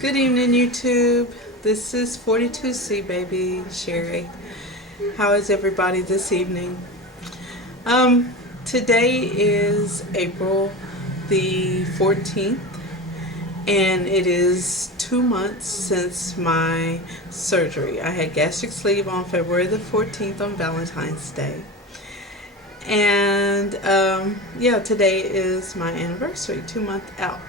Good evening, YouTube. This is 42C baby Sherry. How is everybody this evening? Today is April the 14th, and it is 2 months since my surgery. I had gastric sleeve on February the 14th on Valentine's Day. And yeah, today is my anniversary, 2 months out.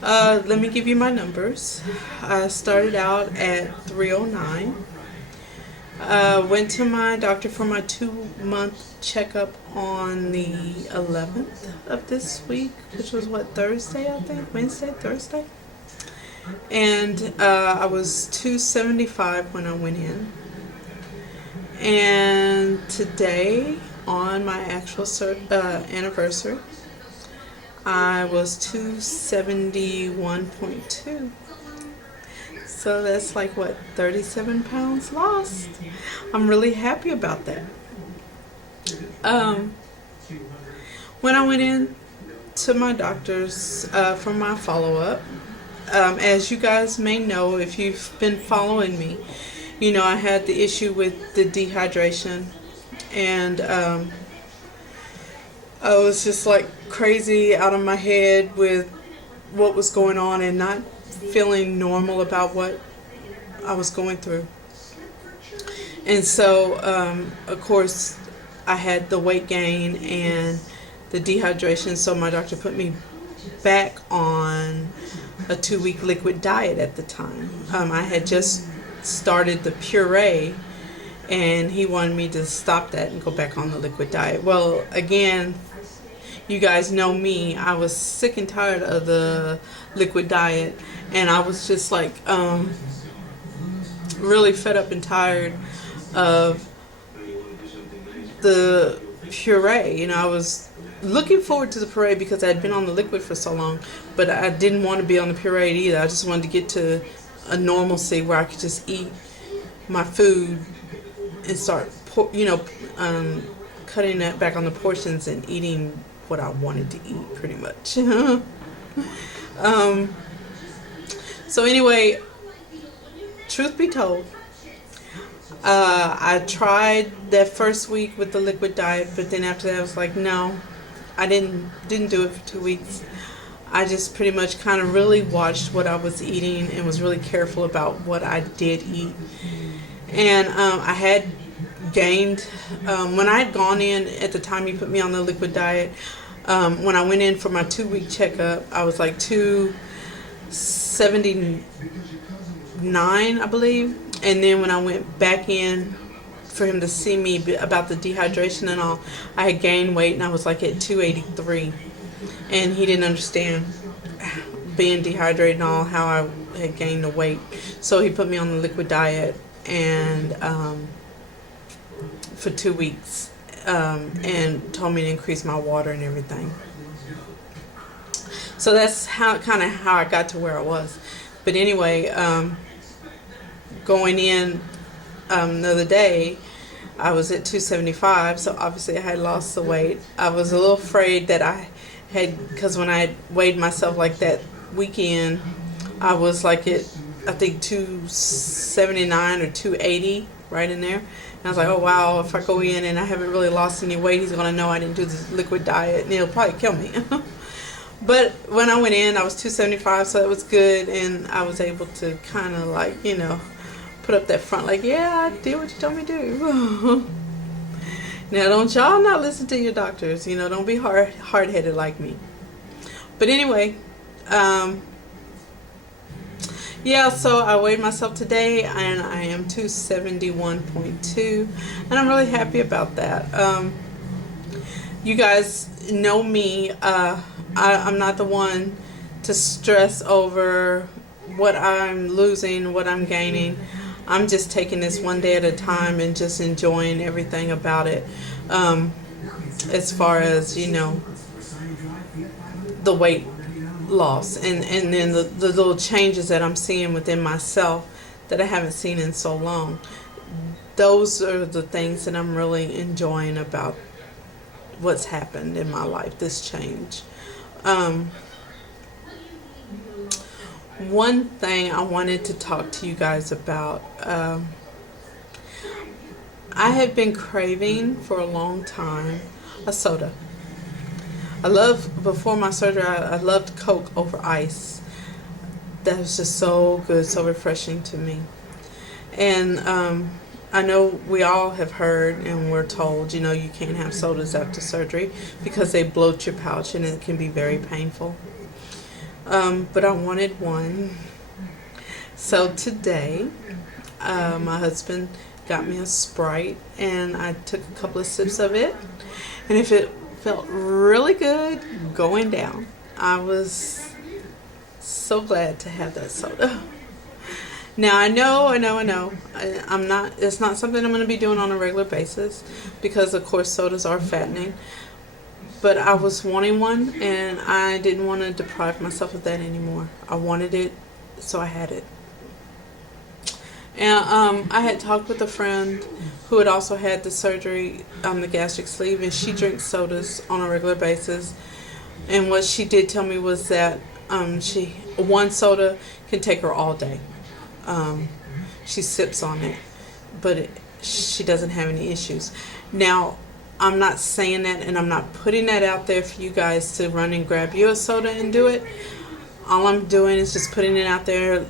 Let me give you my numbers. I started out at 309. Went to my doctor for my 2 month checkup on the 11th of this week, which was what, Thursday, I think? Wednesday, Thursday? And I was 275 when I went in. And today, on my actual anniversary, I was 271.2. So that's like what, 37 pounds lost. I'm really happy about that. When I went in to my doctor's for my follow-up, as you guys may know, if you've been following me, you know I had the issue with the dehydration, and I was just like crazy out of my head with what was going on and not feeling normal about what I was going through. And so, of course, I had the weight gain and the dehydration, so my doctor put me back on a 2-week liquid diet at the time. I had just started the puree, and he wanted me to stop that and go back on the liquid diet. Well, again, you guys know me. I was sick and tired of the liquid diet, and I was just like really fed up and tired of the puree. You know, I was looking forward to the puree because I had been on the liquid for so long, but I didn't want to be on the puree either. I just wanted to get to a normalcy where I could just eat my food and start, cutting that back on the portions and eating what I wanted to eat, pretty much. So anyway, truth be told, I tried that first week with the liquid diet, but then after that I was like, no, I didn't do it for 2 weeks. I just pretty much kind of really watched what I was eating and was really careful about what I did eat. And I had gained, when I had gone in at the time you put me on the liquid diet, when I went in for my 2-week checkup, I was like 279, I believe. And then when I went back in for him to see me about the dehydration and all, I had gained weight and I was like at 283. And he didn't understand being dehydrated and all, how I had gained the weight. So he put me on the liquid diet and for 2 weeks, and told me to increase my water and everything. So that's how I got to where I was. But anyway, going in the other day, I was at 275, so obviously I had lost the weight. I was a little afraid that I had, because when I had weighed myself like that weekend, I was like at, I think 279 or 280, right in there. And I was like, oh wow, if I go in and I haven't really lost any weight, he's going to know I didn't do this liquid diet and he'll probably kill me. But when I went in, I was 275, so it was good, and I was able to kind of like, put up that front like, yeah, I did what you told me to do. Now, don't y'all not listen to your doctors, don't be hard-headed like me. But anyway, yeah, so I weighed myself today, and I am 271.2, and I'm really happy about that. You guys know me. I'm not the one to stress over what I'm losing, what I'm gaining. I'm just taking this one day at a time and just enjoying everything about it. As far as, the weight loss and then the little changes that I'm seeing within myself that I haven't seen in so long. Those are the things that I'm really enjoying about what's happened in my life, this change. one thing I wanted to talk to you guys about. I have been craving for a long time a soda. Before my surgery, I loved Coke over ice. That was just so good, so refreshing to me. And I know we all have heard and we're told, you can't have sodas after surgery because they bloat your pouch and it can be very painful. But I wanted one. So today, my husband got me a Sprite and I took a couple of sips of it. And if it felt really good going down, I was so glad to have that soda. Now I know. It's not something I'm going to be doing on a regular basis because, of course, sodas are fattening. But I was wanting one, and I didn't want to deprive myself of that anymore. I wanted it, so I had it. And I had talked with a friend who had also had the surgery on the gastric sleeve, and she drinks sodas on a regular basis. And what she did tell me was that one soda can take her all day. She sips on it, but she doesn't have any issues. Now, I'm not saying that, and I'm not putting that out there for you guys to run and grab you a soda and do it. All I'm doing is just putting it out there.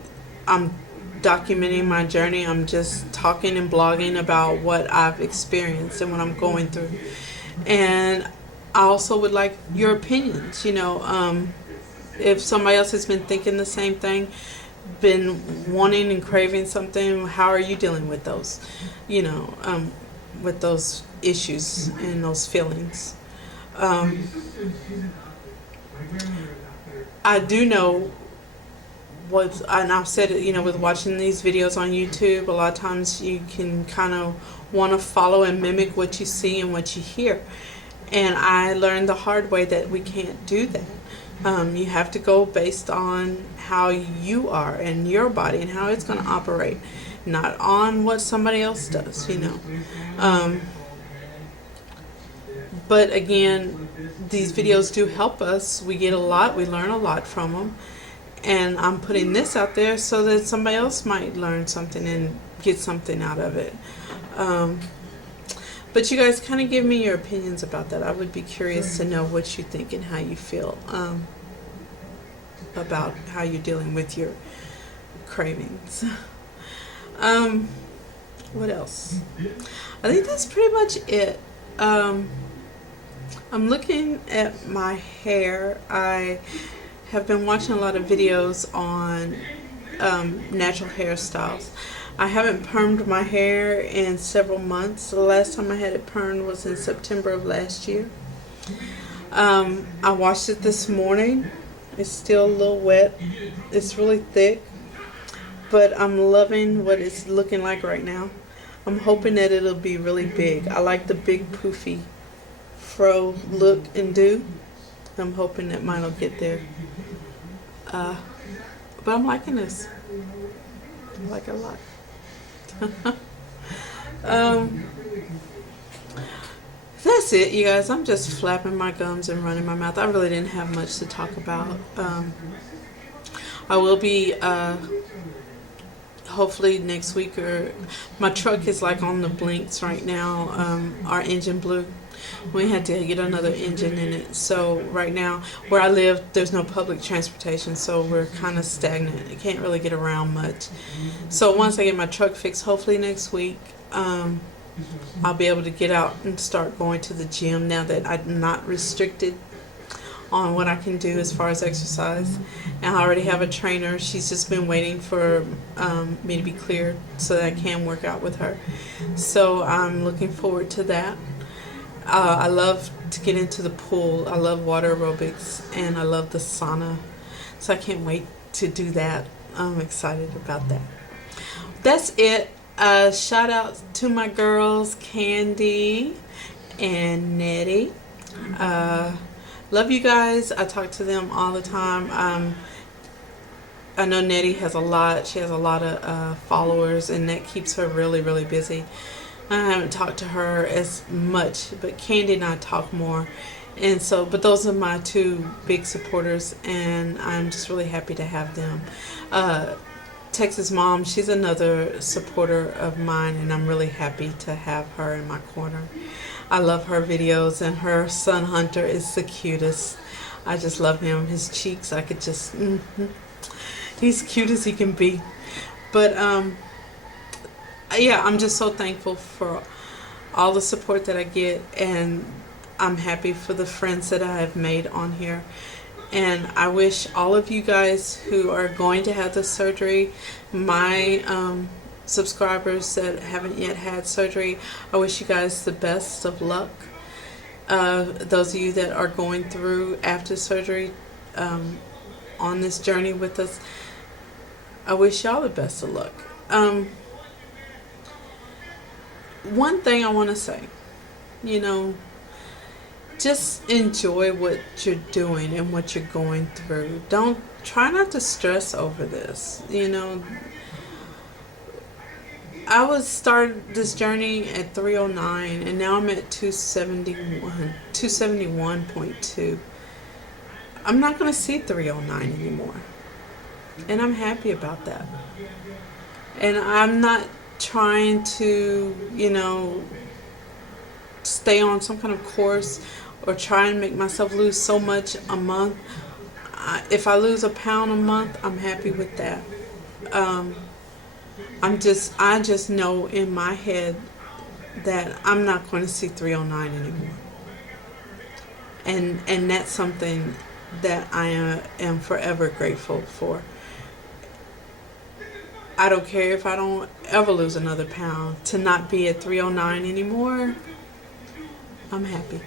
I'm documenting my journey. I'm just talking and blogging about what I've experienced and what I'm going through. And I also would like your opinions. If somebody else has been thinking the same thing, been wanting and craving something, how are you dealing with those? With those issues and those feelings. I do know and I've said it, with watching these videos on YouTube, a lot of times you can kind of want to follow and mimic what you see and what you hear. And I learned the hard way that we can't do that. You have to go based on how you are and your body and how it's going to operate, not on what somebody else does, But again, these videos do help us. We get a lot, we learn a lot from them. And I'm putting this out there so that somebody else might learn something and get something out of it. But you guys kind of give me your opinions about that. I would be curious to know what you think and how you feel about how you're dealing with your cravings. What else? I think that's pretty much it. I'm looking at my hair. I have been watching a lot of videos on natural hairstyles. I haven't permed my hair in several months. The last time I had it permed was in September of last year. I washed it this morning. It's still a little wet. It's really thick, but I'm loving what it's looking like right now. I'm hoping that it'll be really big. I like the big poofy fro look and do. I'm hoping that mine will get there. But I'm liking this. I like it a lot. That's it, you guys. I'm just flapping my gums and running my mouth. I really didn't have much to talk about. I will be hopefully next week, or my truck is like on the blinks right now. Our engine blew. We had to get another engine in it. So right now, where I live, there's no public transportation, so we're kind of stagnant. I can't really get around much. So once I get my truck fixed, hopefully next week, I'll be able to get out and start going to the gym now that I'm not restricted on what I can do as far as exercise. And I already have a trainer. She's just been waiting for me to be cleared so that I can work out with her. So I'm looking forward to that. I love to get into the pool. I love water aerobics, and I love the sauna. So I can't wait to do that. I'm excited about that. That's it. Shout out to my girls, Candy and Nettie. Love you guys. I talk to them all the time. I know Nettie has a lot. She has a lot of followers, and that keeps her really, really busy. I haven't talked to her as much, but Candy and I talk more, And so, but those are my two big supporters, and I'm just really happy to have them. Uh, Texas Mom, she's another supporter of mine, and I'm really happy to have her in my corner. I love her videos, and her son Hunter is the cutest. I just love him. His cheeks, I could just, he's cute as he can be. But yeah, I'm just so thankful for all the support that I get, and I'm happy for the friends that I have made on here. And I wish all of you guys who are going to have the surgery, my subscribers that haven't yet had surgery, I wish you guys the best of luck. Those of you that are going through after surgery on this journey with us, I wish y'all the best of luck. One thing I want to say, you know, just enjoy what you're doing and what you're going through. Don't try not to stress over this. You know, I was started this journey at 309, and now I'm at 271.2. I'm not going to see 309 anymore, and I'm happy about that. And I'm not trying to, you know, stay on some kind of course or try and make myself lose so much a month. If I lose a pound a month, I'm happy with that. I just know in my head that I'm not going to see 309 anymore. And that's something that I am forever grateful for. I don't care if I don't ever lose another pound. To not be at 309 anymore, I'm happy.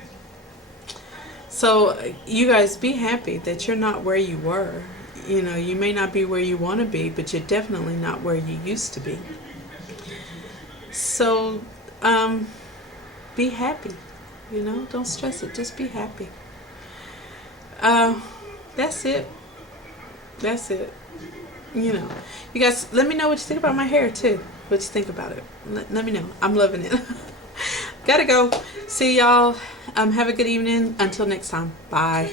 So you guys be happy that you're not where you were. You know, you may not be where you want to be, but you're definitely not where you used to be. So be happy. You know, don't stress it. Just be happy. That's it. That's it. You know, you guys, let me know what you think about my hair too. What you think about it. Let me know. I'm loving it. Gotta go. See y'all. Have a good evening. Until next time. Bye.